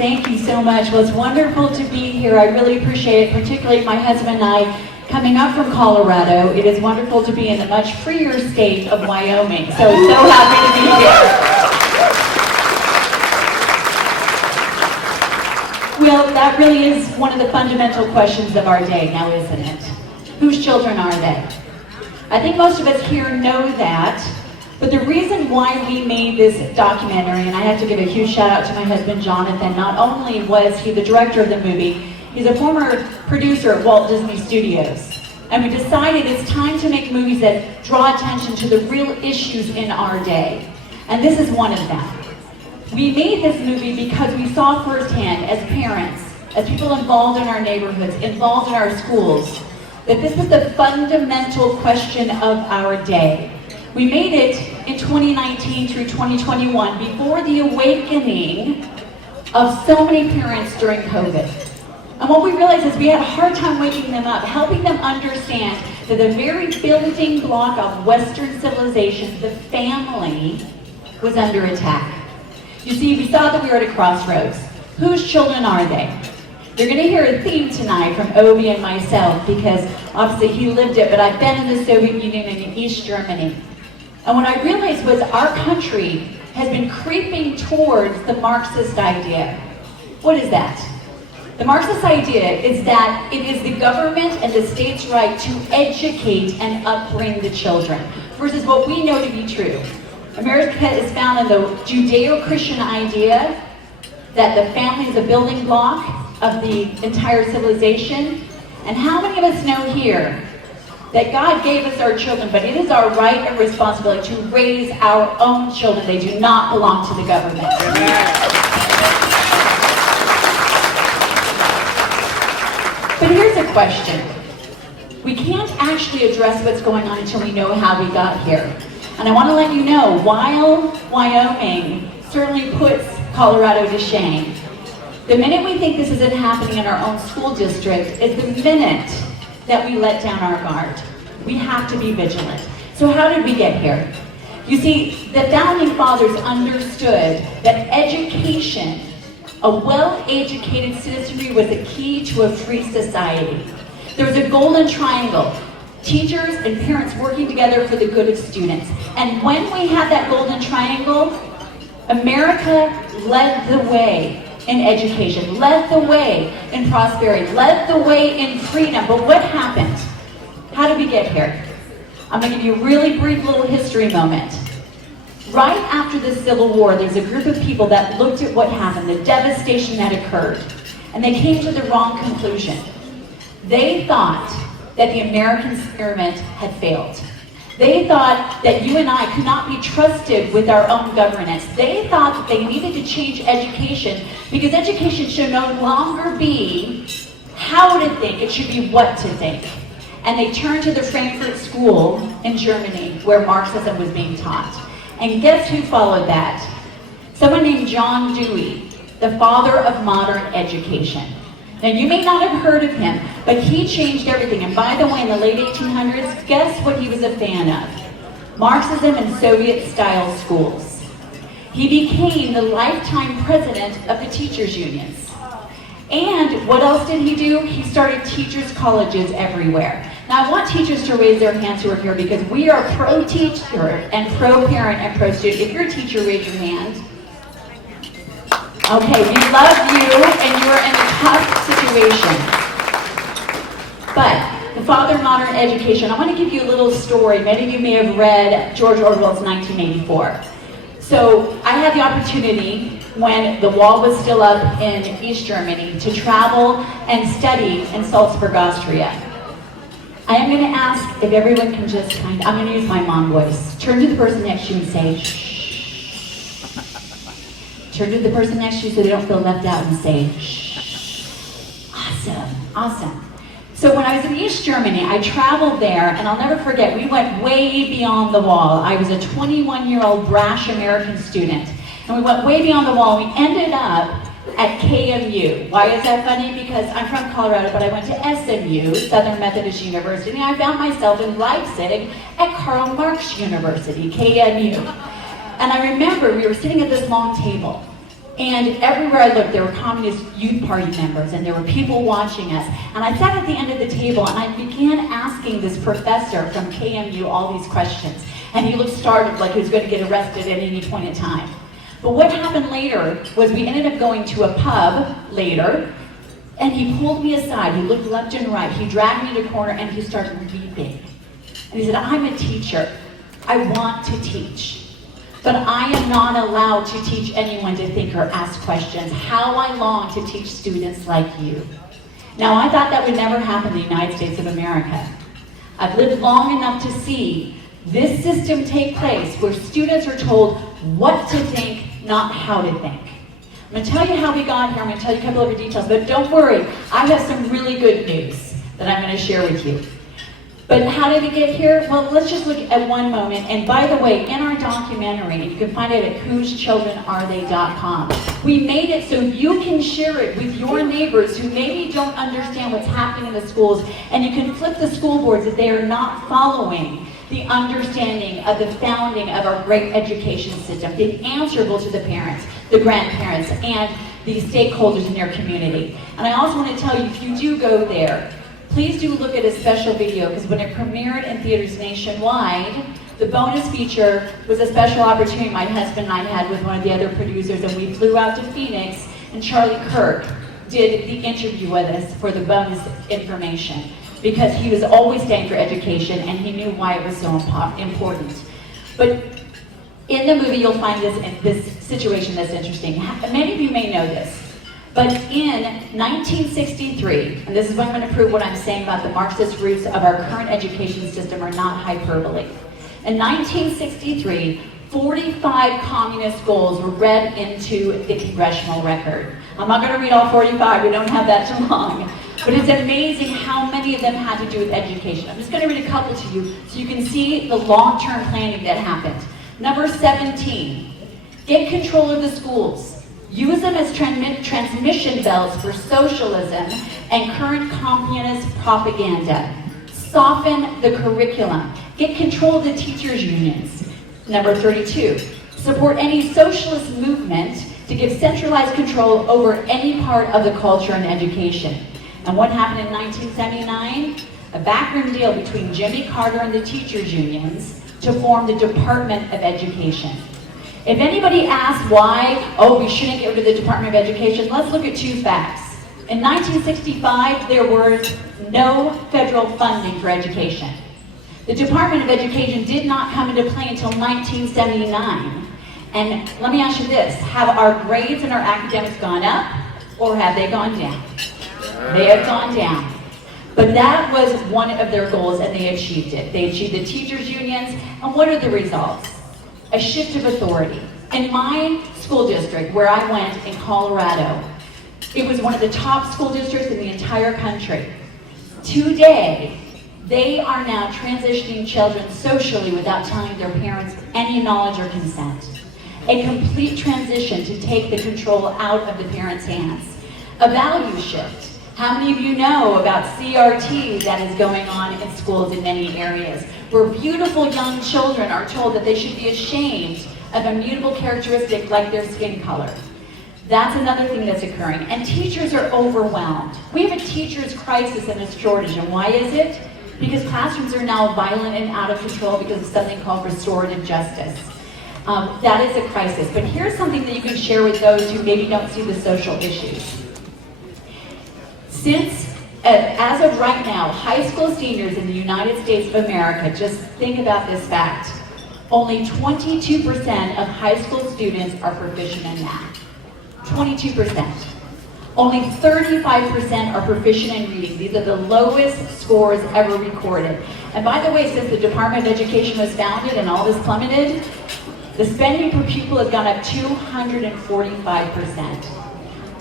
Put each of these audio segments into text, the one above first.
Thank you so much. Well, it's wonderful to be here. I really appreciate it, particularly my husband and I coming up from Colorado. It is wonderful to be in the much freer state of Wyoming. So happy to be here. Well, that really is one of the fundamental questions of our day now, isn't it? Whose children are they? I think most of us here know that. But the reason why we made this documentary, and I have to give a huge shout out to my husband Jonathan, not only was he the director of the movie, he's a former producer at Walt Disney Studios. And we decided it's time to make movies that draw attention to the real issues in our day. And this is one of them. We made this movie because we saw firsthand as parents, as people involved in our neighborhoods, involved in our schools, that this was the fundamental question of our day. We made it in 2019 through 2021 before the awakening of so many parents during COVID. And what we realized is we had a hard time waking them up, helping them understand that the very building block of Western civilization, the family, was under attack. You see, we saw that we were at a crossroads. Whose children are they? You're going to hear a theme tonight from Obi and myself because obviously he lived it, but I've been in the Soviet Union and in East Germany. And what I realized was our country has been creeping towards the Marxist idea. What is that? The Marxist idea is that it is the government and the state's right to educate and upbring the children, versus what we know to be true. America is found in the Judeo-Christian idea that the family is a building block of the entire civilization. And how many of us know here that God gave us our children, but it is our right and responsibility to raise our own children. They do not belong to the government. But here's a question. We can't actually address what's going on until we know how we got here. And I want to let you know, while Wyoming certainly puts Colorado to shame, the minute we think this isn't happening in our own school district is the minute that we let down our guard. We have to be vigilant. So how did we get here? You see, the founding fathers understood that education, a well-educated citizenry, was the key to a free society. There was a golden triangle, teachers and parents working together for the good of students. And when we had that golden triangle, America led the way in education, led the way in prosperity, led the way in freedom. But what happened? How did we get here? I'm going to give you a really brief little history moment. Right after the Civil War, there's a group of people that looked at what happened, the devastation that occurred, and they came to the wrong conclusion. They thought that the American experiment had failed. They thought that you and I could not be trusted with our own governance. They thought that they needed to change education because education should no longer be how to think, it should be what to think. And they turned to the Frankfurt School in Germany where Marxism was being taught. And guess who followed that? Someone named John Dewey, the father of modern education. Now, you may not have heard of him, but he changed everything. And by the way, in the late 1800s, guess what he was a fan of? Marxism and Soviet-style schools. He became the lifetime president of the teachers' unions. And what else did he do? He started teachers' colleges everywhere. Now, I want teachers to raise their hands who are here because we are pro-teacher and pro-parent and pro-student. If you're a teacher, raise your hand. Okay, we love you, and you are in a tough situation. But the father of modern education, I want to give you a little story. Many of you may have read George Orwell's 1984. So I had the opportunity, when the wall was still up in East Germany, to travel and study in Salzburg, Austria. I am going to ask if everyone can just I'm going to use my mom voice. Turn to the person next to you and say, shh. Turn to the person next to you so they don't feel left out and say, shh. Awesome, awesome. So when I was in East Germany, I traveled there, and I'll never forget, we went way beyond the wall. I was a 21-year-old brash American student, and we went way beyond the wall. We ended up at KMU. Why is that funny? Because I'm from Colorado, but I went to SMU, Southern Methodist University, and I found myself in Leipzig at Karl Marx University, KMU. And I remember we were sitting at this long table, And everywhere I looked, there were Communist Youth Party members, and there were people watching us. And I sat at the end of the table, and I began asking this professor from KMU all these questions. And he looked startled, like he was going to get arrested at any point in time. But what happened later was we ended up going to a pub later, and he pulled me aside. He looked left and right. He dragged me to a corner, and he started weeping. And he said, I'm a teacher. I want to teach. But I am not allowed to teach anyone to think or ask questions. How I long to teach students like you. Now, I thought that would never happen in the United States of America. I've lived long enough to see this system take place where students are told what to think, not how to think. I'm going to tell you how we got here. I'm going to tell you a couple of details, but don't worry. I have some really good news that I'm going to share with you. But how did it get here? Well, let's just look at one moment. And by the way, in our documentary, you can find it at whosechildrenarethay.com. We made it so you can share it with your neighbors who maybe don't understand what's happening in the schools, and you can flip the school boards if they are not following the understanding of the founding of our great education system, being answerable to the parents, the grandparents, and the stakeholders in their community. And I also want to tell you, if you do go there, please do look at a special video, because when it premiered in theaters nationwide, the bonus feature was a special opportunity my husband and I had with one of the other producers, and we flew out to Phoenix, and Charlie Kirk did the interview with us for the bonus information, because he was always staying for education, and he knew why it was so important. But in the movie, you'll find this situation that's interesting. Many of you may know this. But in 1963, and this is when I'm going to prove what I'm saying about the Marxist roots of our current education system are not hyperbole. In 1963, 45 communist goals were read into the congressional record. I'm not going to read all 45, we don't have that too long. But it's amazing how many of them had to do with education. I'm just going to read a couple to you so you can see the long-term planning that happened. Number 17, get control of the schools. Use them as transmission belts for socialism and current communist propaganda. Soften the curriculum. Get control of the teachers' unions. Number 32, support any socialist movement to give centralized control over any part of the culture and education. And what happened in 1979? A backroom deal between Jimmy Carter and the teachers' unions to form the Department of Education. If anybody asks why, we shouldn't get rid of the Department of Education, let's look at two facts. In 1965, there was no federal funding for education. The Department of Education did not come into play until 1979. And let me ask you this, have our grades and our academics gone up, or have they gone down? They have gone down. But that was one of their goals, and they achieved it. They achieved the teachers' unions, and what are the results? A shift of authority. In my school district, where I went in Colorado, it was one of the top school districts in the entire country. Today, they are now transitioning children socially without telling their parents any knowledge or consent. A complete transition to take the control out of the parents' hands. A value shift. How many of you know about CRT that is going on in schools in many areas, where beautiful young children are told that they should be ashamed of a mutable characteristic like their skin color? That's another thing that's occurring. And teachers are overwhelmed. We have a teacher's crisis and a shortage. And why is it? Because classrooms are now violent and out of control because of something called restorative justice. That is a crisis. But here's something that you can share with those who maybe don't see the social issues. Since, as of right now, high school seniors in the United States of America, just think about this fact, only 22% of high school students are proficient in math. 22%. Only 35% are proficient in reading. These are the lowest scores ever recorded. And by the way, since the Department of Education was founded and all this plummeted, the spending per pupil has gone up 245%.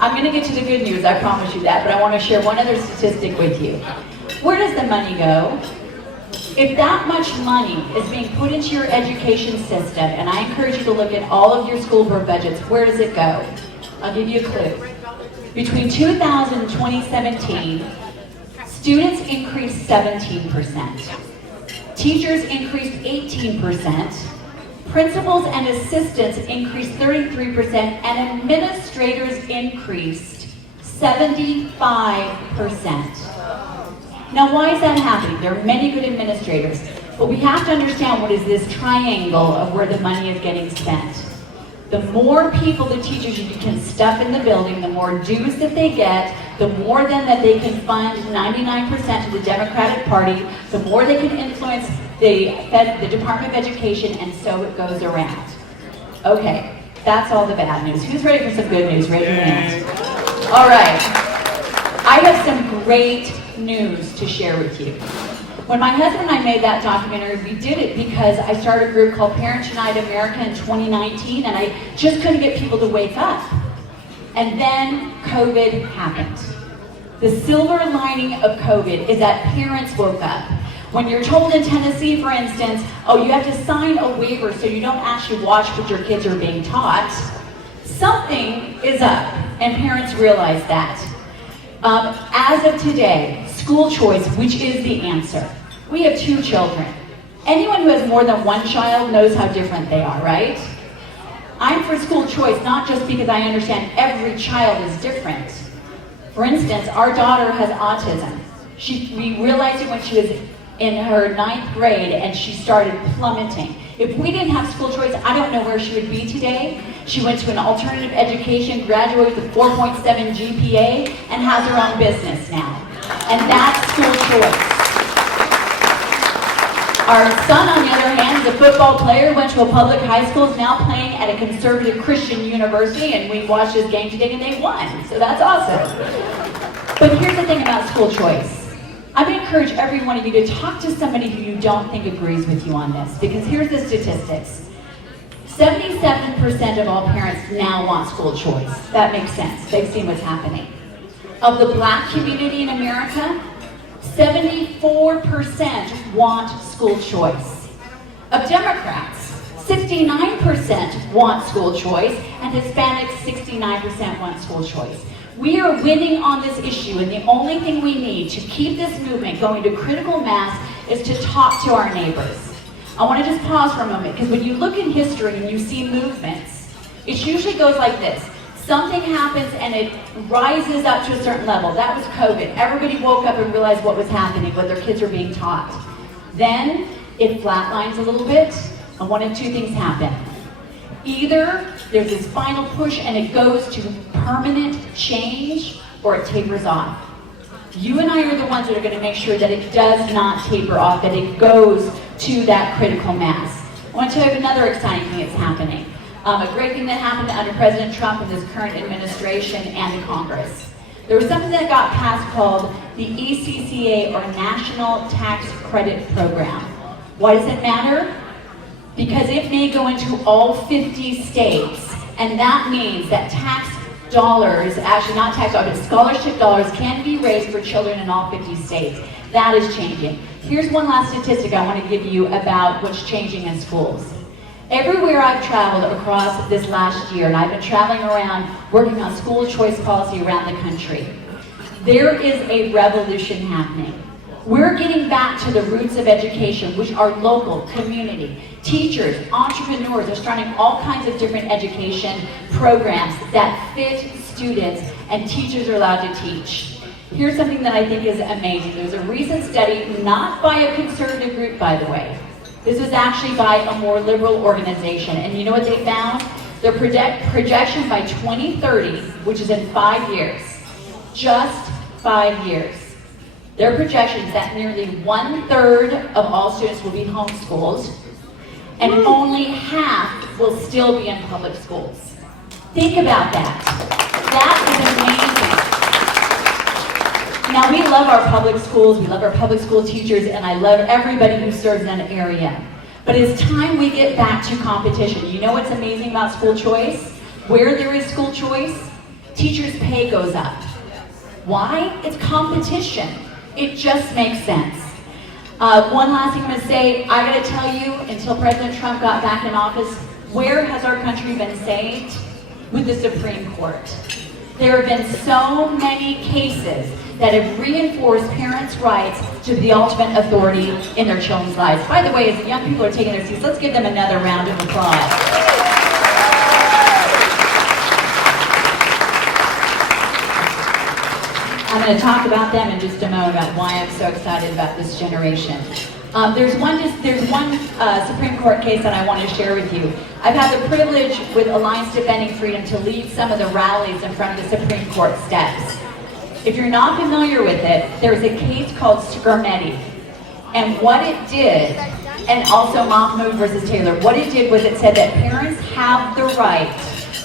I'm going to get to the good news, I promise you that, but I want to share one other statistic with you. Where does the money go? If that much money is being put into your education system, and I encourage you to look at all of your school board budgets, where does it go? I'll give you a clue. Between 2000 and 2017, students increased 17%. Teachers increased 18%. Principals and assistants increased 33%, and administrators increased 75%. Now, why is that happening? There are many good administrators, but we have to understand what is this triangle of where the money is getting spent. The more people the teachers you can stuff in the building, the more dues that they get, the more then that they can fund 99% to the Democratic Party, the more they can influence the Department of Education, and so it goes around. Okay, that's all the bad news. Who's ready for some good news? Raise your hand. All right, I have some great news to share with you. When my husband and I made that documentary, we did it because I started a group called Parents Unite America in 2019, and I just couldn't get people to wake up. And then COVID happened. The silver lining of COVID is that parents woke up. When you're told in Tennessee, for instance, oh, you have to sign a waiver so you don't actually watch what your kids are being taught, something is up, and parents realize that. As of today, school choice, which is the answer. We have 2 children. Anyone who has more than 1 child knows how different they are, right? I'm for school choice, not just because I understand every child is different. For instance, our daughter has autism. We realized it when she was in her 9th grade, and she started plummeting. If we didn't have school choice, I don't know where she would be today. She went to an alternative education, graduated with a 4.7 GPA, and has her own business now. And that's school choice. Our son, on the other hand, is a football player, went to a public high school, is now playing at a conservative Christian university, and we watched his game today and they won. So that's awesome. But here's the thing about school choice. I'm going to encourage every one of you to talk to somebody who you don't think agrees with you on this, because here's the statistics. 77% of all parents now want school choice. That makes sense. They've seen what's happening. Of the Black community in America, 74% want school choice. Of Democrats, 69% want school choice, and Hispanics, 69% want school choice. We are winning on this issue, and the only thing we need to keep this movement going to critical mass is to talk to our neighbors. I want to just pause for a moment, because when you look in history and you see movements, it usually goes like this. Something happens and it rises up to a certain level. That was COVID. Everybody woke up and realized what was happening, what their kids were being taught. Then it flatlines a little bit, and one of 2 things happen. Either there's this final push and it goes to permanent change, or it tapers off. You and I are the ones that are going to make sure that it does not taper off, that it goes to that critical mass. I want to tell you another exciting thing that's happening. A great thing that happened under President Trump and this current administration and the Congress. There was something that got passed called the ECCA, or National Tax Credit Program. Why does it matter? Because it may go into all 50 states, and that means that tax dollars, actually not tax dollars, but scholarship dollars can be raised for children in all 50 states. That is changing. Here's one last statistic I want to give you about what's changing in schools. Everywhere I've traveled across this last year, and I've been traveling around working on school choice policy around the country, there is a revolution happening. We're getting back to the roots of education, which are local, community. Teachers, entrepreneurs are starting all kinds of different education programs that fit students, and teachers are allowed to teach. Here's something that I think is amazing. There's a recent study, not by a conservative group, by the way. This was actually by a more liberal organization, and you know what they found? Their projection by 2030, which is in 5 years, just 5 years. Their projection is that nearly 1/3 of all students will be homeschooled, and only half will still be in public schools. Think about that. That is amazing. Now, we love our public schools, we love our public school teachers, and I love everybody who serves in that area. But it's time we get back to competition. You know what's amazing about school choice? Where there is school choice, teachers' pay goes up. Why? It's competition. It just makes sense. One last thing I'm going to say, I got to tell you, until President Trump got back in office, where has our country been saved? With the Supreme Court. There have been so many cases that have reinforced parents' rights to the ultimate authority in their children's lives. By the way, as the young people are taking their seats, let's give them another round of applause. I'm going to talk about them in just a moment, about why I'm so excited about this generation. There's one Supreme Court case that I want to share with you. I've had the privilege with Alliance Defending Freedom to lead some of the rallies in front of the Supreme Court steps. If you're not familiar with it, there's a case called Skermeti. And what it did, and also Mahmoud versus Taylor, what it did was it said that parents have the right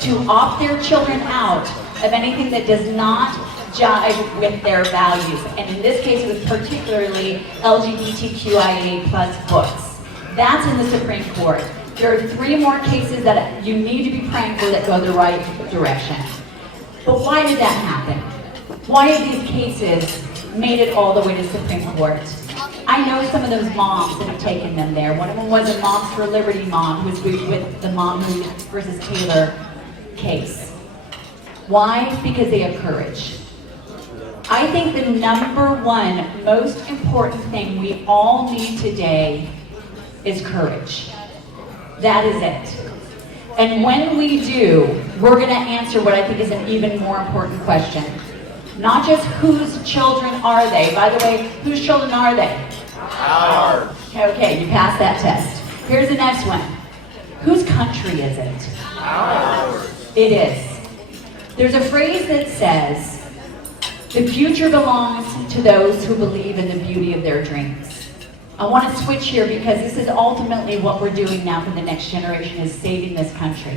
to opt their children out of anything that does not jive with their values. And in this case, it was particularly LGBTQIA plus books. That's in the Supreme Court. There are 3 more cases that you need to be praying for that go the right direction. But why did that happen? Why have these cases made it all the way to Supreme Court? I know some of those moms that have taken them there. One of them was a Moms for Liberty mom who was with the Mahmoud versus Taylor case. Why? Because they have courage. I think the number one most important thing we all need today is courage. That is it. And when we do, we're going to answer what I think is an even more important question. Not just whose children are they. By the way, whose children are they? Ours. Okay, you passed that test. Here's the next one. Whose country is it? Ours. It is. There's a phrase that says, the future belongs to those who believe in the beauty of their dreams. I want to switch here because this is ultimately what we're doing now for the next generation, is saving this country.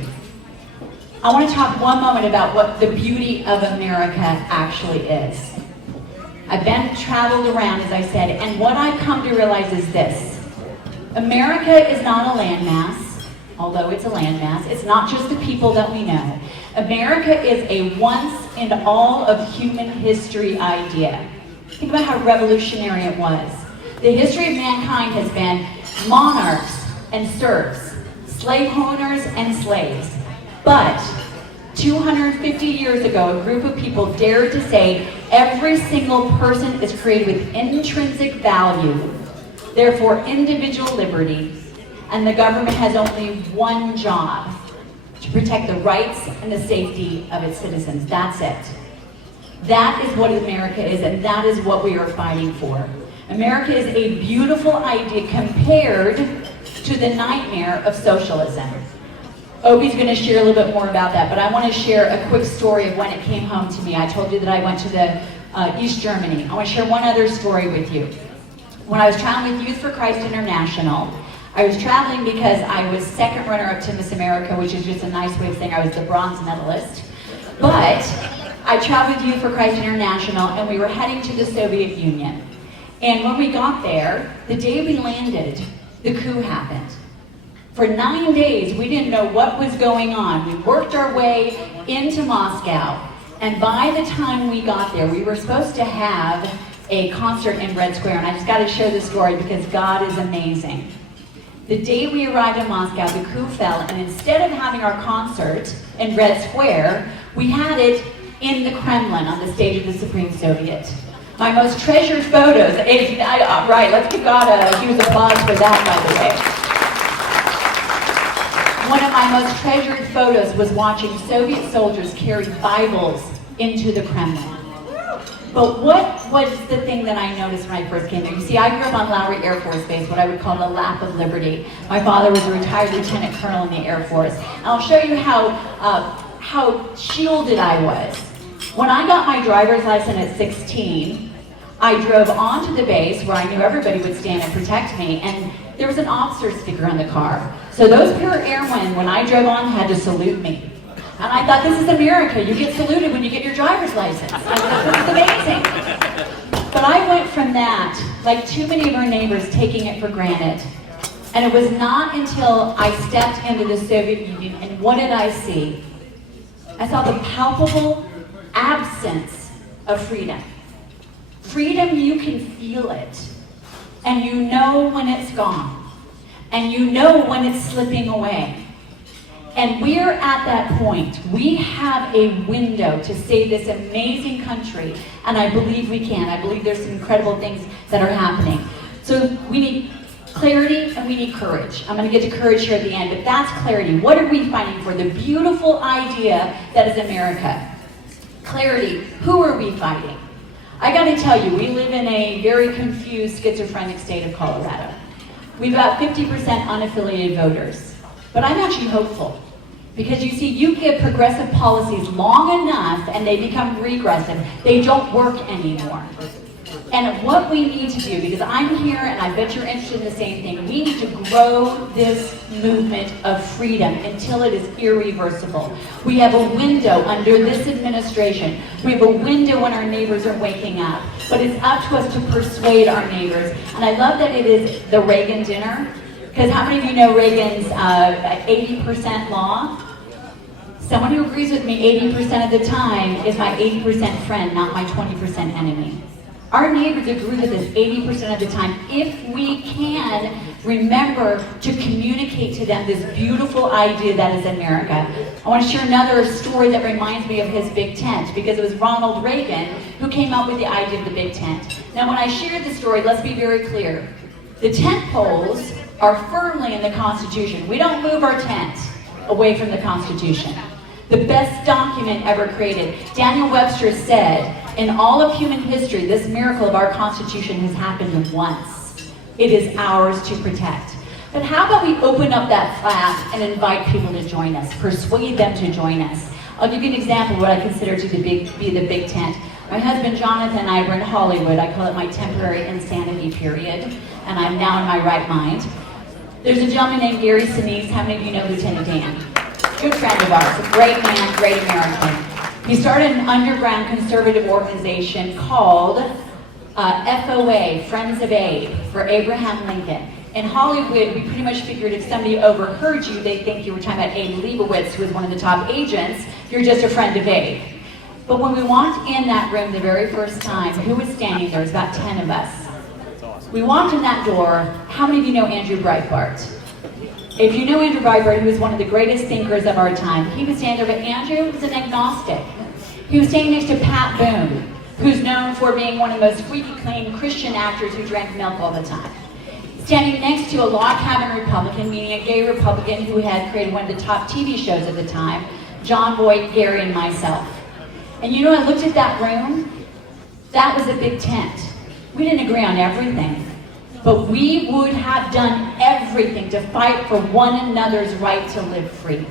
I want to talk one moment about what the beauty of America actually is. I've been traveled around, as I said, and what I've come to realize is this. America is not a landmass, although it's a landmass. It's not just the people that we know. America is a once in all of human history idea. Think about how revolutionary it was. The history of mankind has been monarchs and serfs, slave owners and slaves. But 250 years ago, a group of people dared to say every single person is created with intrinsic value, therefore individual liberty, and the government has only one job: to protect the rights and the safety of its citizens. That's it. That is what America is, and that is what we are fighting for. America is a beautiful idea compared to the nightmare of socialism. Opie's going to share a little bit more about that, but I want to share a quick story of when it came home to me. I told you that I went to the East Germany. I want to share one other story with you. When I was traveling with Youth for Christ International, I was traveling because I was second runner-up to Miss America, which is just a nice way of saying I was the bronze medalist. But I traveled with Youth for Christ International, and we were heading to the Soviet Union. And when we got there, the day we landed, the coup happened. For 9 days, we didn't know what was going on. We worked our way into Moscow, and by the time we got there, we were supposed to have a concert in Red Square, and I just got to share this story because God is amazing. The day we arrived in Moscow, the coup fell, and instead of having our concert in Red Square, we had it in the Kremlin on the stage of the Supreme Soviet. My most treasured photos, right, let's give God a huge applause for that, by the way. One of my most treasured photos was watching Soviet soldiers carry Bibles into the Kremlin. But what was the thing that I noticed when I first came there? You see, I grew up on Lowry Air Force Base, what I would call the lap of liberty. My father was a retired lieutenant colonel in the Air Force. And I'll show you how shielded I was. When I got my driver's license at 16, I drove onto the base where I knew everybody would stand and protect me, and there was an officer sticker on the car. So those pure airmen, when I drove on, had to salute me. And I thought, this is America. You get saluted when you get your driver's license. I thought, this is amazing. But I went from that, like too many of our neighbors, taking it for granted. And it was not until I stepped into the Soviet Union, and what did I see? I saw the palpable absence of freedom. Freedom, you can feel it. And you know when it's gone. And you know when it's slipping away. And we're at that point. We have a window to save this amazing country, and I believe we can. I believe there's some incredible things that are happening. So we need clarity and we need courage. I'm going to get to courage here at the end, but that's clarity. What are we fighting for? The beautiful idea that is America. Clarity. Who are we fighting? I got to tell you, we live in a very confused, schizophrenic state of Colorado. We've got 50% unaffiliated voters, but I'm actually hopeful. Because you see, you give progressive policies long enough and they become regressive. They don't work anymore. And what we need to do, because I'm here and I bet you're interested in the same thing, we need to grow this movement of freedom until it is irreversible. We have a window under this administration. We have a window when our neighbors are waking up. But it's up to us to persuade our neighbors. And I love that it is the Reagan dinner. Because how many of you know Reagan's 80% law? Someone who agrees with me 80% of the time is my 80% friend, not my 20% enemy. Our neighbors agree with us 80% of the time if we can remember to communicate to them this beautiful idea that is America. I want to share another story that reminds me of his big tent, because it was Ronald Reagan who came up with the idea of the big tent. Now when I shared the story, let's be very clear. The tent poles are firmly in the Constitution. We don't move our tent away from the Constitution. The best document ever created. Daniel Webster said, in all of human history, this miracle of our Constitution has happened once. It is ours to protect. But how about we open up that flap and invite people to join us, persuade them to join us? I'll give you an example of what I consider to be the big tent. My husband Jonathan and I were in Hollywood. I call it my temporary insanity period, and I'm now in my right mind. There's a gentleman named Gary Sinise. How many of you know Lieutenant Dan? Good friend of ours, a great man, great American. He started an underground conservative organization called FOA, Friends of Abe, for Abraham Lincoln. In Hollywood, we pretty much figured if somebody overheard you, they'd think you were talking about Abe Leibowitz, who was one of the top agents. You're just a friend of Abe. But when we walked in that room the very first time, who was standing there? It was about 10 of us. We walked in that door. How many of you know Andrew Breitbart? If you know Andrew Breitbart, he was one of the greatest thinkers of our time. He was standing there, but Andrew was an agnostic. He was standing next to Pat Boone, who's known for being one of the most squeaky clean Christian actors who drank milk all the time. Standing next to a log cabin Republican, meaning a gay Republican who had created one of the top TV shows at the time, John Boyd, Gary, and myself. And you know, I looked at that room, that was a big tent. We didn't agree on everything. But we would have done everything to fight for one another's right to live free.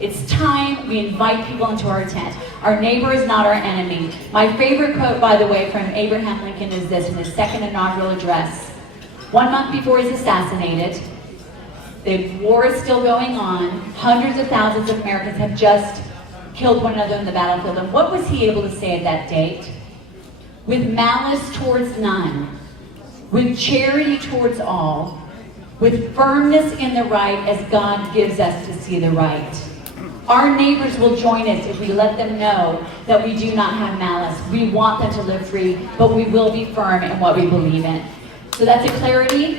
It's time we invite people into our tent. Our neighbor is not our enemy. My favorite quote, by the way, from Abraham Lincoln is this in his second inaugural address. 1 month before he's assassinated, the war is still going on. Hundreds of thousands of Americans have just killed one another in the battlefield. And what was he able to say at that date? With malice towards none, with charity towards all, with firmness in the right as God gives us to see the right. Our neighbors will join us if we let them know that we do not have malice. We want them to live free, but we will be firm in what we believe in. So that's a clarity.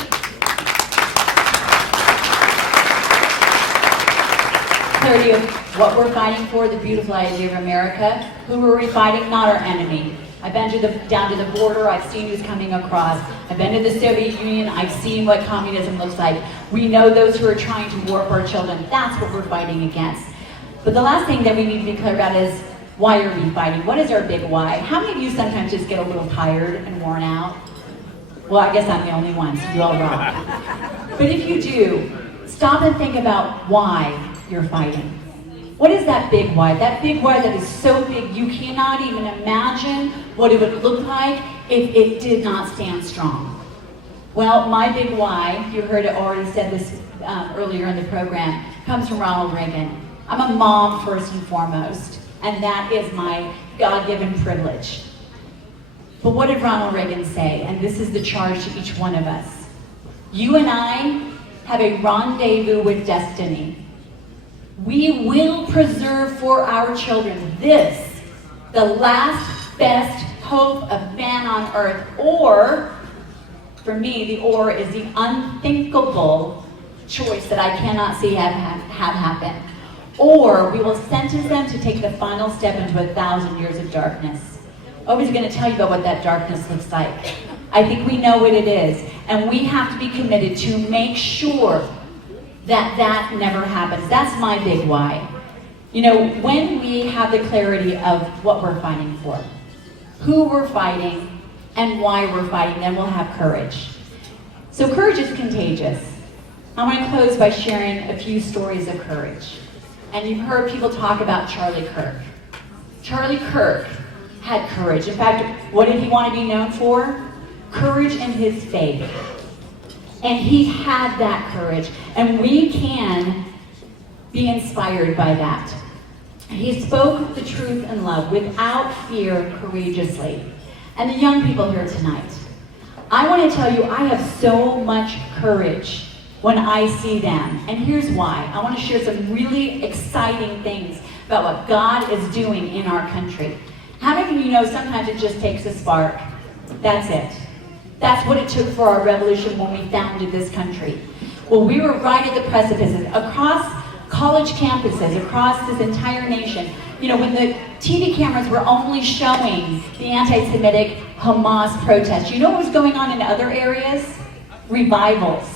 Clarity of what we're fighting for, the beautiful idea of America. Who are we fighting? Not our enemy. I've been down to the border, I've seen who's coming across. I've been to the Soviet Union, I've seen what communism looks like. We know those who are trying to warp our children. That's what we're fighting against. But the last thing that we need to be clear about is, why are we fighting? What is our big why? How many of you sometimes just get a little tired and worn out? Well, I guess I'm the only one, so you all rock. But if you do, stop and think about why you're fighting. What is that big why? That big why that is so big you cannot even imagine what it would look like if it did not stand strong. Well, my big why, you heard it already said this earlier in the program, comes from Ronald Reagan. I'm a mom first and foremost, and that is my God-given privilege. But what did Ronald Reagan say? And this is the charge to each one of us. You and I have a rendezvous with destiny. We will preserve for our children this, the last best hope of man on earth. Or, for me, the or is the unthinkable choice that I cannot see have happen. or we will sentence them to take the final step into 1,000 years of darkness. Nobody's going to tell you about what that darkness looks like. I think we know what it is, and we have to be committed to make sure that that never happens. That's my big why. You know, when we have the clarity of what we're fighting for, who we're fighting, and why we're fighting, then we'll have courage. So courage is contagious. I want to close by sharing a few stories of courage. And you've heard people talk about Charlie Kirk. Charlie Kirk had courage. In fact, what did he want to be known for? Courage in his faith. And he had that courage. And we can be inspired by that. He spoke the truth in love without fear, courageously. And the young people here tonight, I want to tell you, I have so much courage when I see them. And here's why. I want to share some really exciting things about what God is doing in our country. How many of you know sometimes it just takes a spark? That's it. That's what it took for our revolution when we founded this country. Well, we were right at the precipices, across college campuses, across this entire nation. You know, when the TV cameras were only showing the anti-Semitic Hamas protests, you know what was going on in other areas? Revivals.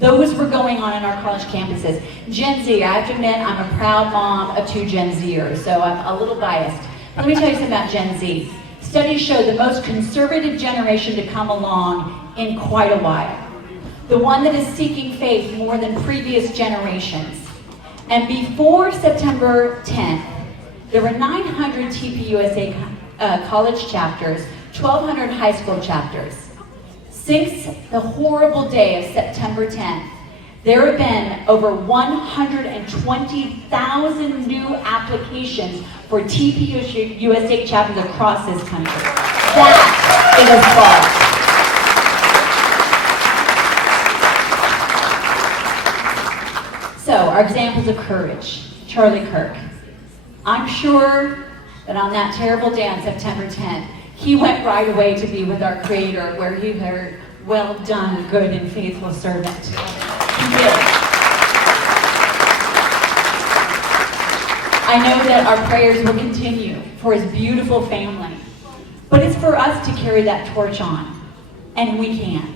Those were going on in our college campuses. Gen Z, I have to admit, I'm a proud mom of 2 Gen Zers, so I'm a little biased. Let me tell you something about Gen Z. Studies show the most conservative generation to come along in quite a while. The one that is seeking faith more than previous generations. And before September 10th, there were 900 TPUSA college chapters, 1,200 high school chapters. Since the horrible day of September 10th, there have been over 120,000 new applications for TPUSA chapters across this country. That is a spark. So, our examples of courage. Charlie Kirk. I'm sure that on that terrible day on September 10th, he went right away to be with our Creator, where he heard, "Well done, good and faithful servant." He did. I know that our prayers will continue for his beautiful family, but it's for us to carry that torch on, and we can.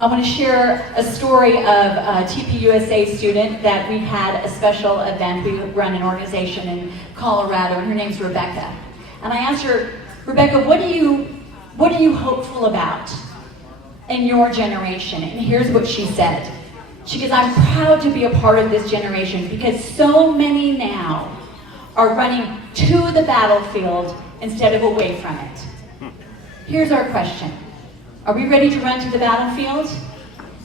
I want to share a story of a TPUSA student that we had a special event. We run an organization in Colorado, and her name's Rebecca. And I asked her, "Rebecca, what are you hopeful about in your generation?" And here's what she said. She goes, "I'm proud to be a part of this generation because so many now are running to the battlefield instead of away from it." Here's our question. Are we ready to run to the battlefield?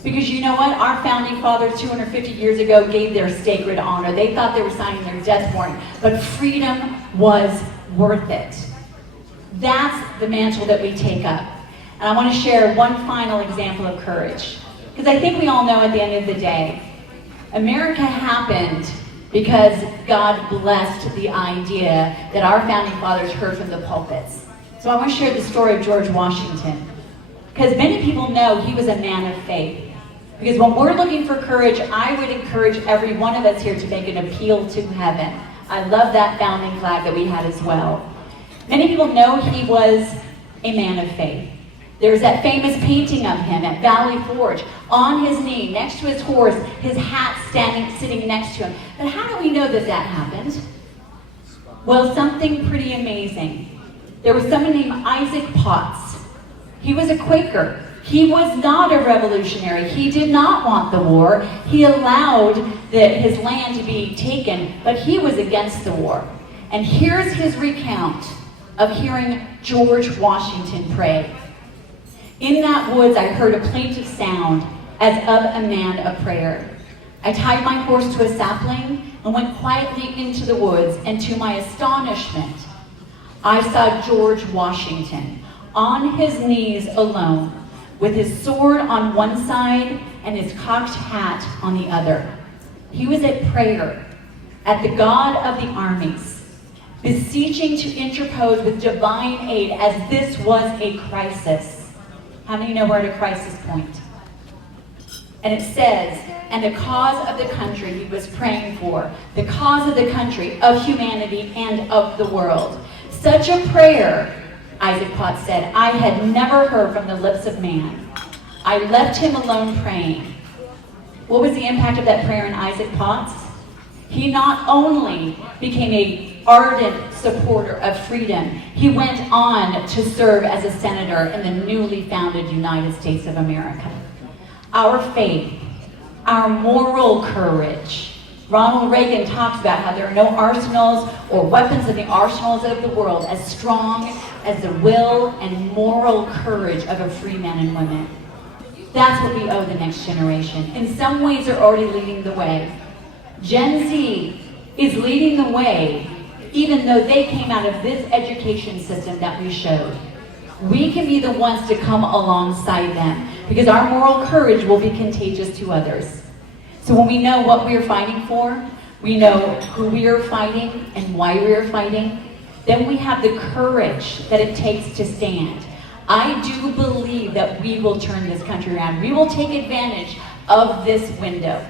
Because you know what? Our founding fathers 250 years ago gave their sacred honor. They thought they were signing their death warrant, but freedom was worth it. That's the mantle that we take up. And I want to share one final example of courage. Because I think we all know at the end of the day, America happened because God blessed the idea that our founding fathers heard from the pulpits. So I want to share the story of George Washington. Because many people know he was a man of faith. Because when we're looking for courage, I would encourage every one of us here to make an appeal to heaven. I love that founding flag that we had as well. Many people know he was a man of faith. There's that famous painting of him at Valley Forge, on his knee, next to his horse, his hat sitting next to him. But how do we know that that happened? Well, something pretty amazing. There was someone named Isaac Potts. He was a Quaker. He was not a revolutionary. He did not want the war. He allowed his land to be taken, but he was against the war. And here's his recount of hearing George Washington pray. "In that woods I heard a plaintive sound as of a man of prayer. I tied my horse to a sapling and went quietly into the woods, and to my astonishment, I saw George Washington on his knees alone, with his sword on one side and his cocked hat on the other. He was at prayer at the God of the armies, beseeching to interpose with divine aid as this was a crisis." How many know we're at a crisis point? And it says, and the cause of the country he was praying for, the cause of the country, of humanity, and of the world. Such a prayer, Isaac Potts said, I had never heard from the lips of man. I left him alone praying. What was the impact of that prayer in Isaac Potts? He not only became an ardent supporter of freedom, he went on to serve as a senator in the newly founded United States of America. Our faith, our moral courage. Ronald Reagan talks about how there are no arsenals or weapons in the arsenals of the world as strong as the will and moral courage of a free man and women. That's what we owe the next generation. In some ways, they're already leading the way. Gen Z is leading the way, even though they came out of this education system that we showed. We can be the ones to come alongside them, because our moral courage will be contagious to others. So when we know what we are fighting for, we know who we are fighting and why we are fighting, then we have the courage that it takes to stand. I do believe that we will turn this country around. We will take advantage of this window.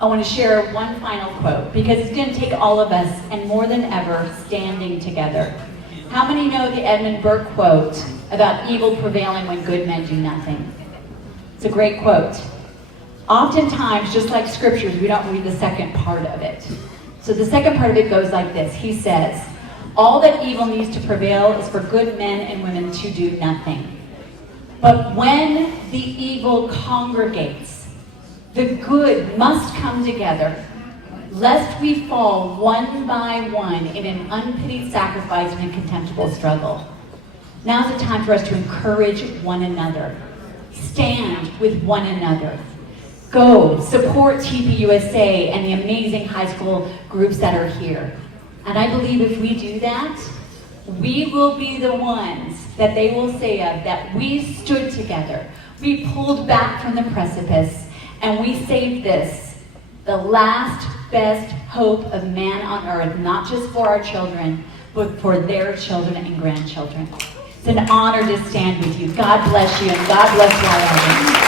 I want to share one final quote, because it's going to take all of us, and more than ever, standing together. How many know the Edmund Burke quote about evil prevailing when good men do nothing? It's a great quote. Oftentimes, just like scriptures, we don't read the second part of it. So the second part of it goes like this. He says, all that evil needs to prevail is for good men and women to do nothing. But when the evil congregates, the good must come together, lest we fall one by one in an unpitied sacrifice and a contemptible struggle. Now's the time for us to encourage one another. Stand with one another. Go support TPUSA and the amazing high school groups that are here. And I believe if we do that, we will be the ones that they will say of that we stood together, we pulled back from the precipice, and we saved this, the last best hope of man on earth, not just for our children, but for their children and grandchildren. It's an honor to stand with you. God bless you, and God bless Wyoming.